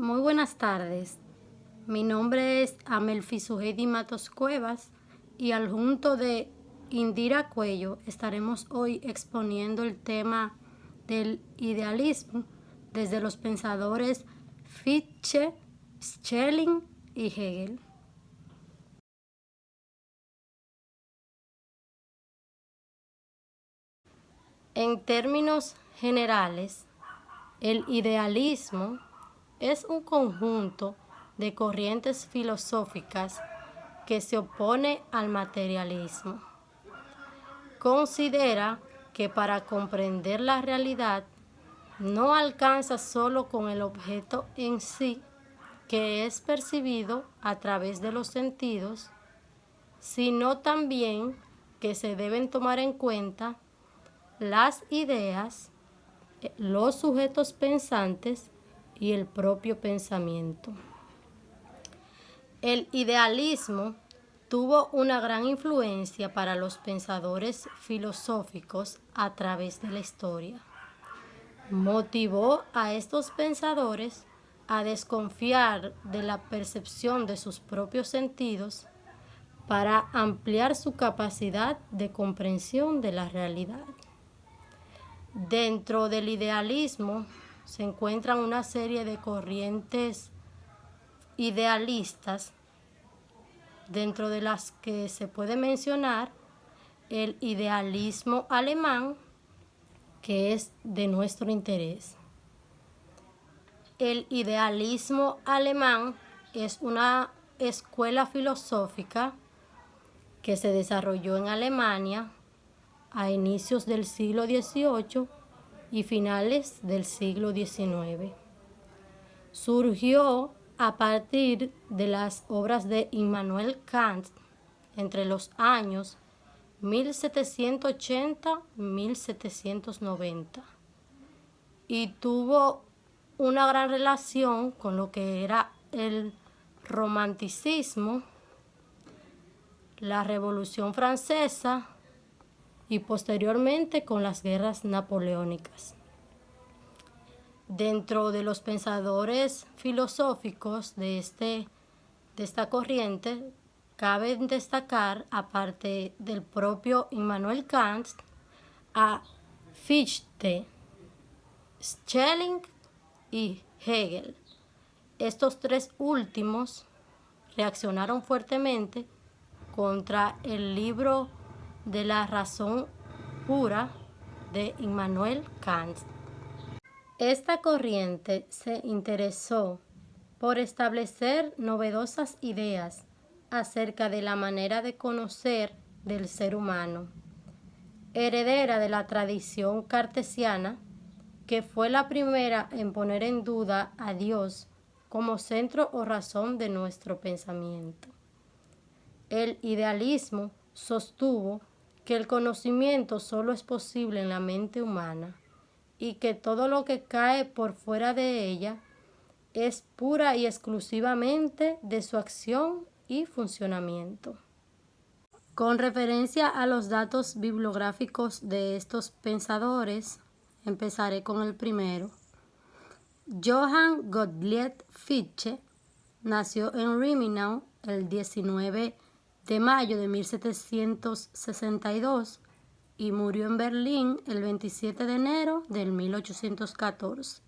Muy buenas tardes. Mi nombre es Amelfi Sujedi Matos Cuevas y al junto de Indira Cuello estaremos hoy exponiendo el tema del idealismo desde los pensadores Fichte, Schelling y Hegel. En términos generales, el idealismo es un conjunto de corrientes filosóficas que se opone al materialismo. Considera que para comprender la realidad no alcanza solo con el objeto en sí, que es percibido a través de los sentidos, sino también que se deben tomar en cuenta las ideas, los sujetos pensantes y el propio pensamiento. El idealismo tuvo una gran influencia para los pensadores filosóficos a través de la historia. Motivó a estos pensadores a desconfiar de la percepción de sus propios sentidos para ampliar su capacidad de comprensión de la realidad. Dentro del idealismo se encuentran una serie de corrientes idealistas, dentro de las que se puede mencionar el idealismo alemán, que es de nuestro interés. El idealismo alemán es una escuela filosófica que se desarrolló en Alemania a inicios del siglo XVIII y finales del siglo XIX. Surgió a partir de las obras de Immanuel Kant entre los años 1780-1790 y tuvo una gran relación con lo que era el romanticismo, la Revolución Francesa y posteriormente con las guerras napoleónicas. Dentro de los pensadores filosóficos de esta corriente, cabe destacar, aparte del propio Immanuel Kant, a Fichte, Schelling y Hegel. Estos tres últimos reaccionaron fuertemente contra el libro de la razón pura de Immanuel Kant. Esta corriente se interesó por establecer novedosas ideas acerca de la manera de conocer del ser humano, heredera de la tradición cartesiana, que fue la primera en poner en duda a Dios como centro o razón de nuestro pensamiento. El idealismo sostuvo que el conocimiento solo es posible en la mente humana y que todo lo que cae por fuera de ella es pura y exclusivamente de su acción y funcionamiento. Con referencia a los datos bibliográficos de estos pensadores, empezaré con el primero. Johann Gottlieb Fichte nació en Rimmenau el 19 de mayo de 1762 y murió en Berlín el 27 de enero del 1814.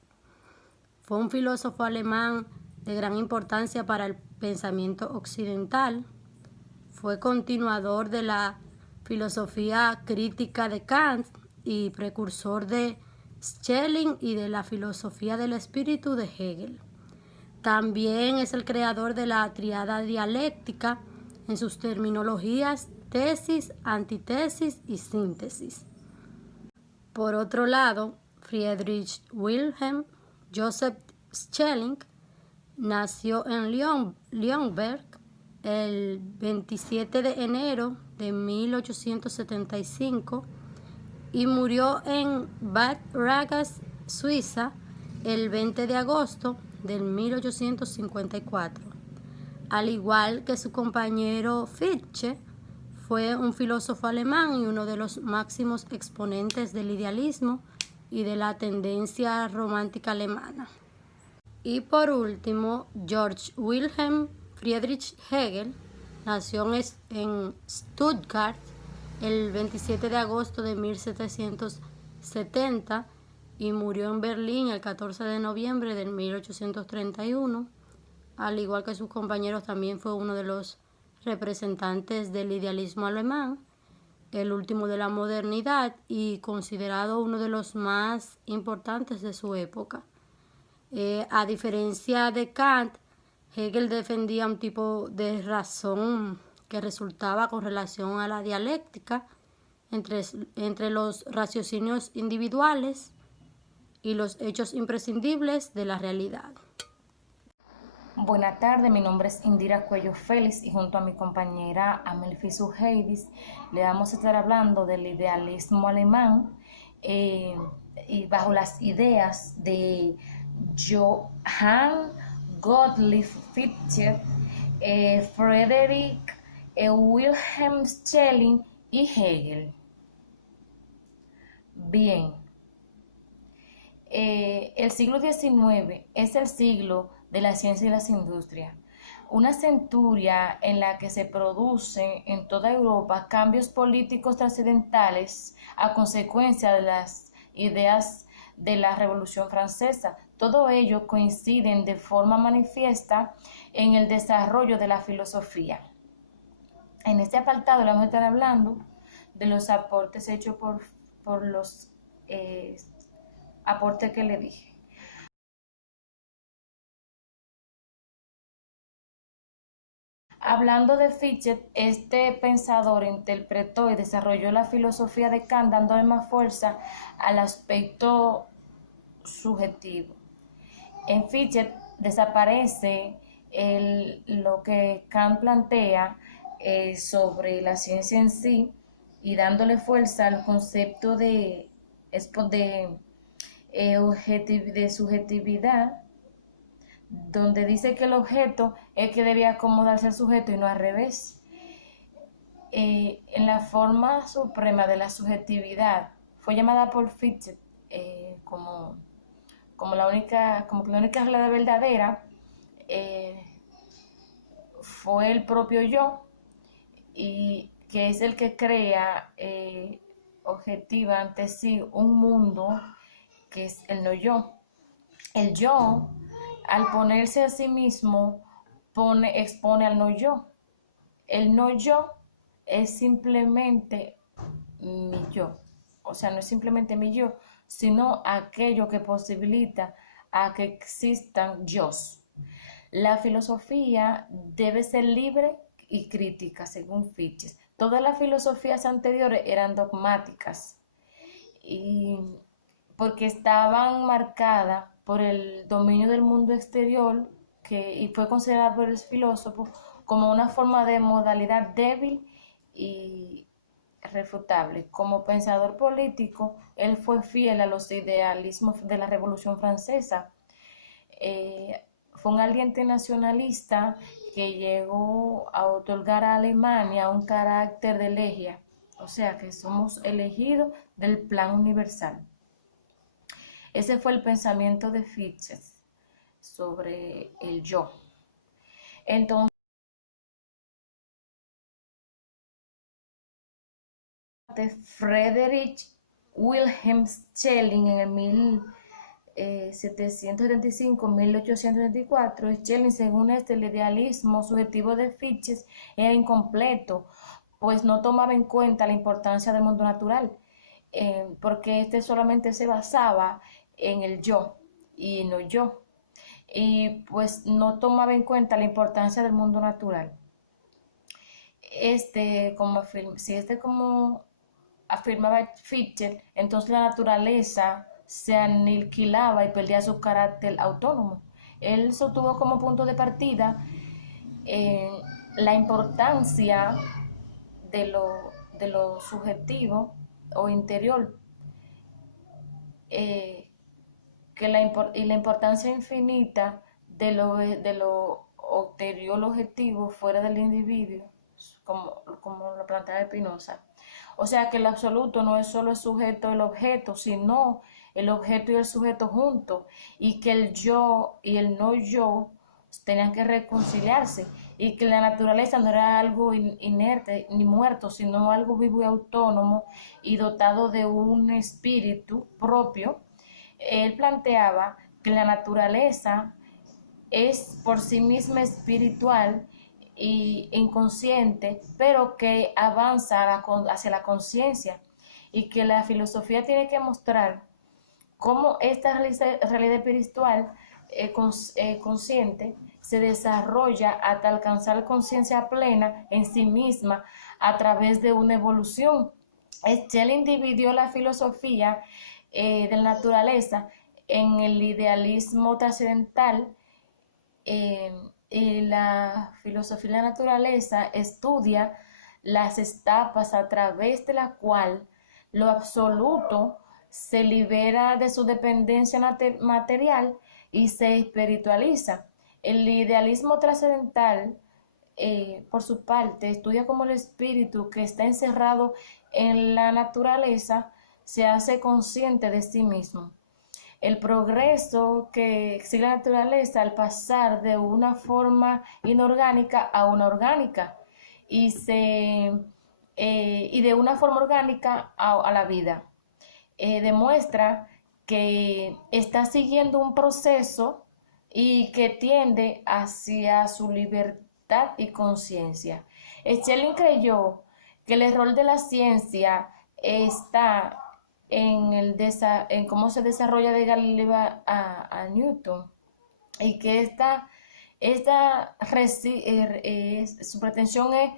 Fue un filósofo alemán de gran importancia para el pensamiento occidental. Fue continuador de la filosofía crítica de Kant y precursor de Schelling y de la filosofía del espíritu de Hegel. También es el creador de la tríada dialéctica en sus terminologías tesis, antítesis y síntesis. Por otro lado, Friedrich Wilhelm Joseph Schelling nació en Leonberg el 27 de enero de 1875 y murió en Bad Ragaz, Suiza, el 20 de agosto de 1854. Al igual que su compañero Fichte, fue un filósofo alemán y uno de los máximos exponentes del idealismo y de la tendencia romántica alemana. Y por último, Georg Wilhelm Friedrich Hegel nació en Stuttgart el 27 de agosto de 1770 y murió en Berlín el 14 de noviembre de 1831. Al igual que sus compañeros, también fue uno de los representantes del idealismo alemán, el último de la modernidad y considerado uno de los más importantes de su época. A diferencia de Kant, Hegel defendía un tipo de razón que resultaba con relación a la dialéctica entre los raciocinios individuales y los hechos imprescindibles de la realidad. Buenas tardes, mi nombre es Indira Cuello Félix y junto a mi compañera Amelfi Suheidis le vamos a estar hablando del idealismo alemán y bajo las ideas de Johann Gottlieb Fichte, Friedrich Wilhelm Schelling y Hegel. Bien, el siglo XIX es el siglo de la ciencia y las industrias, una centuria en la que se producen en toda Europa cambios políticos trascendentales a consecuencia de las ideas de la Revolución Francesa. Todo ello coinciden de forma manifiesta en el desarrollo de la filosofía. En este apartado vamos a estar hablando de los aportes hechos por los aportes que le dije. Hablando de Fichte, este pensador interpretó y desarrolló la filosofía de Kant dándole más fuerza al aspecto subjetivo. En Fichte desaparece lo que Kant plantea sobre la ciencia en sí y dándole fuerza al concepto de subjetividad, donde dice que el objeto es que debía acomodarse al sujeto y no al revés. En la forma suprema de la subjetividad fue llamada por Fichte como la única regla verdadera, fue el propio yo, y que es el que crea objetiva ante sí un mundo que es el no yo. El yo, al ponerse a sí mismo, expone al no yo. El no yo es simplemente mi yo. O sea, no es simplemente mi yo, sino aquello que posibilita a que existan yos. La filosofía debe ser libre y crítica, según Fichte. Todas las filosofías anteriores eran dogmáticas y porque estaban marcadas por el dominio del mundo exterior y fue considerada por los filósofos como una forma de modalidad débil y refutable. Como pensador político, él fue fiel a los idealismos de la Revolución Francesa. Fue un aliente nacionalista que llegó a otorgar a Alemania un carácter de elegía, o sea que somos elegidos del plan universal. Ese fue el pensamiento de Fichte sobre el yo. Entonces, Friedrich Wilhelm Schelling en el 1775-1874, Schelling, según el idealismo subjetivo de Fichte era incompleto, pues no tomaba en cuenta la importancia del mundo natural, porque este solamente se basaba en el yo y no yo, y pues no tomaba en cuenta la importancia del mundo natural. Como afirmaba Fichte, entonces la naturaleza se aniquilaba y perdía su carácter autónomo. Él sostuvo como punto de partida la importancia de lo subjetivo o interior, y la importancia infinita de lo exterior objetivo fuera del individuo, como lo planteaba Spinoza. O sea que el absoluto no es solo el sujeto del objeto, sino el objeto y el sujeto juntos, y que el yo y el no yo tenían que reconciliarse, y que la naturaleza no era algo inerte ni muerto, sino algo vivo y autónomo y dotado de un espíritu propio. Él planteaba que la naturaleza es por sí misma espiritual e inconsciente, pero que avanza hacia la conciencia, y que la filosofía tiene que mostrar cómo esta realidad espiritual consciente se desarrolla hasta alcanzar conciencia plena en sí misma a través de una evolución. Schelling dividió la filosofía de la naturaleza en el idealismo trascendental, y la filosofía de la naturaleza estudia las etapas a través de la cual lo absoluto se libera de su dependencia material y se espiritualiza. El idealismo trascendental, por su parte, estudia cómo el espíritu que está encerrado en la naturaleza se hace consciente de sí mismo. El progreso que sigue la naturaleza al pasar de una forma inorgánica a una orgánica, y de una forma orgánica a la vida. Demuestra que está siguiendo un proceso y que tiende hacia su libertad y conciencia. Schelling creyó que el rol de la ciencia está en cómo se desarrolla de Galileo a Newton, y que su pretensión es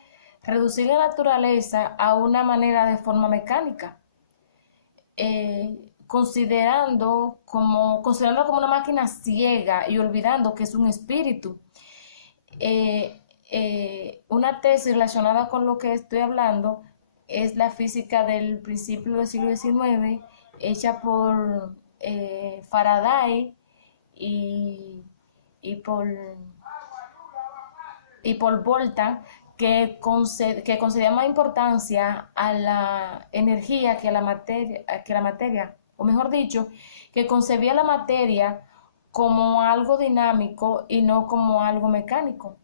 reducir la naturaleza a una manera de forma mecánica, considerando como una máquina ciega y olvidando que es un espíritu. Una tesis relacionada con lo que estoy hablando es la física del principio del siglo XIX, hecha por Faraday y por Volta, que concedía más importancia a la energía que a la materia, o mejor dicho, que concebía la materia como algo dinámico y no como algo mecánico.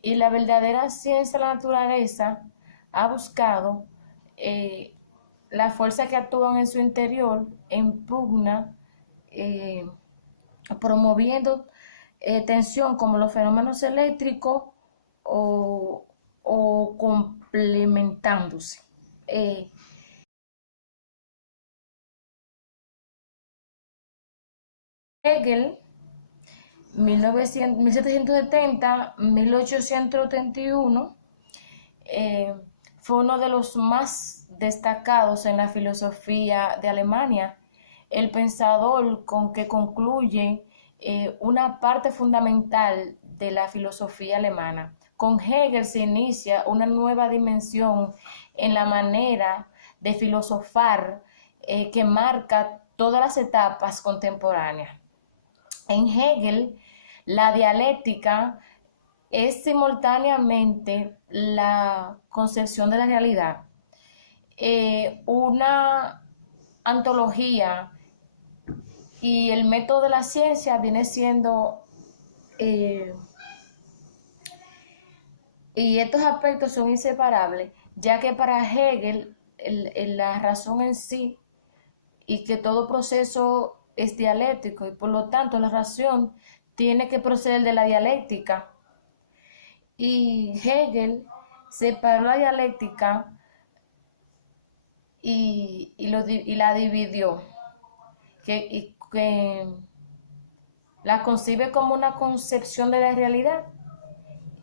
Y la verdadera ciencia de la naturaleza ha buscado la fuerza que actúan en su interior en pugna, promoviendo tensión como los fenómenos eléctricos o complementándose. Hegel, 1770-1831, fue uno de los más destacados en la filosofía de Alemania, el pensador con que concluye una parte fundamental de la filosofía alemana. Con Hegel se inicia una nueva dimensión en la manera de filosofar que marca todas las etapas contemporáneas. En Hegel, la dialéctica es simultáneamente la concepción de la realidad, una antología, y el método de la ciencia viene siendo, y estos aspectos son inseparables, ya que para Hegel la razón en sí, y que todo proceso es dialéctico, y por lo tanto la razón tiene que proceder de la dialéctica. Y Hegel separó la dialéctica y la dividió, que la concibe como una concepción de la realidad,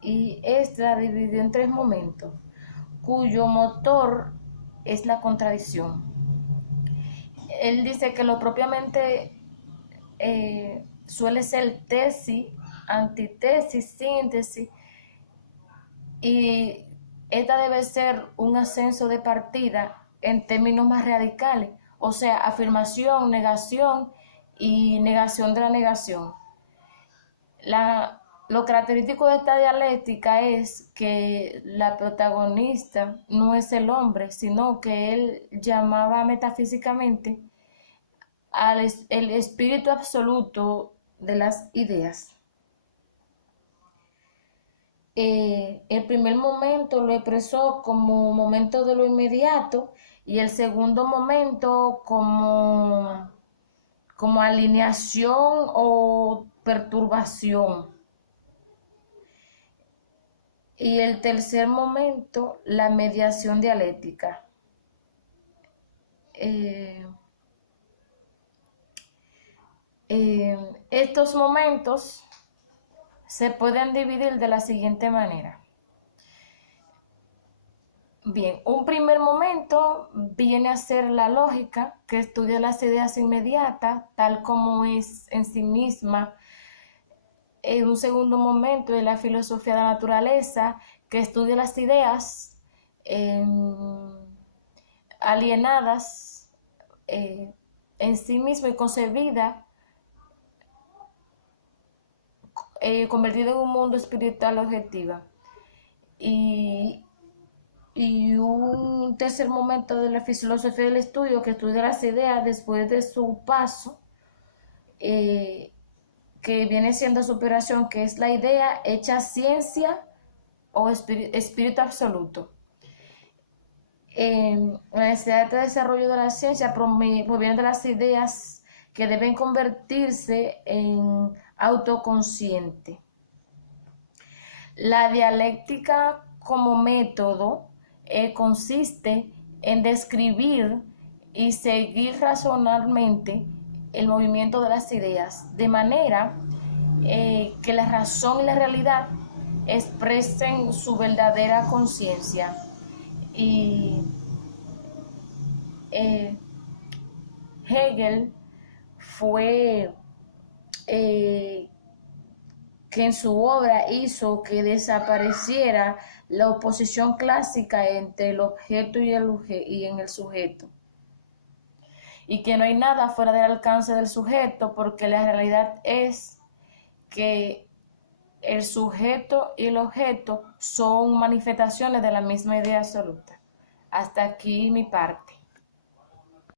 y esta la dividió en tres momentos, cuyo motor es la contradicción. Él dice que lo propiamente suele ser tesis, antítesis, síntesis, y esta debe ser un ascenso de partida en términos más radicales, o sea, afirmación, negación y negación de la negación. Lo característico de esta dialéctica es que la protagonista no es el hombre, sino que él llamaba metafísicamente el espíritu absoluto de las ideas. El primer momento lo expresó como momento de lo inmediato y el segundo momento como alineación o perturbación. Y el tercer momento, la mediación dialéctica. Estos momentos se pueden dividir de la siguiente manera. Bien, un primer momento viene a ser la lógica, que estudia las ideas inmediatas, tal como es en sí misma. Un segundo momento es la filosofía de la naturaleza, que estudia las ideas alienadas en sí misma y concebidas, convertido en un mundo espiritual objetivo. Y un tercer momento de la filosofía del estudio, que estudia las ideas después de su paso, que viene siendo su operación, que es la idea hecha ciencia o espíritu absoluto. La necesidad de desarrollo de la ciencia proviene de las ideas que deben convertirse en autoconsciente. La dialéctica como método consiste en describir y seguir razonablemente el movimiento de las ideas, de manera que la razón y la realidad expresen su verdadera conciencia. Y Hegel fue que en su obra hizo que desapareciera la oposición clásica entre el objeto y en el sujeto, y que no hay nada fuera del alcance del sujeto, porque la realidad es que el sujeto y el objeto son manifestaciones de la misma idea absoluta. Hasta aquí mi parte.